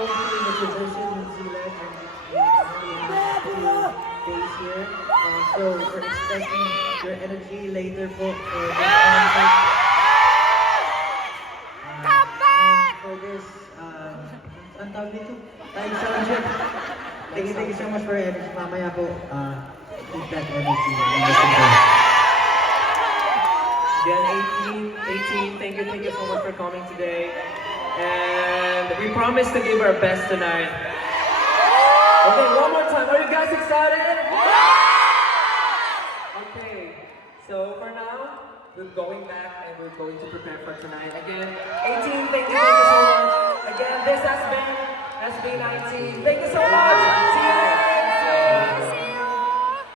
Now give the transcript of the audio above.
hopefully the position New Zealand and we have two days here. So we're expecting your energy later po for this concert. And for this, ang tawag dito? Time sound check. Thank you so much for your energy. Mamaya po, keep that energy. Again, 18, thank you so much for coming today. And we promise to give our best tonight. Okay, one more time. Are you guys excited? Okay, so for now, we're going back and we're going to prepare for tonight. Again, 18, thank you so much. Again, this has been SB19. Thank you so much. See you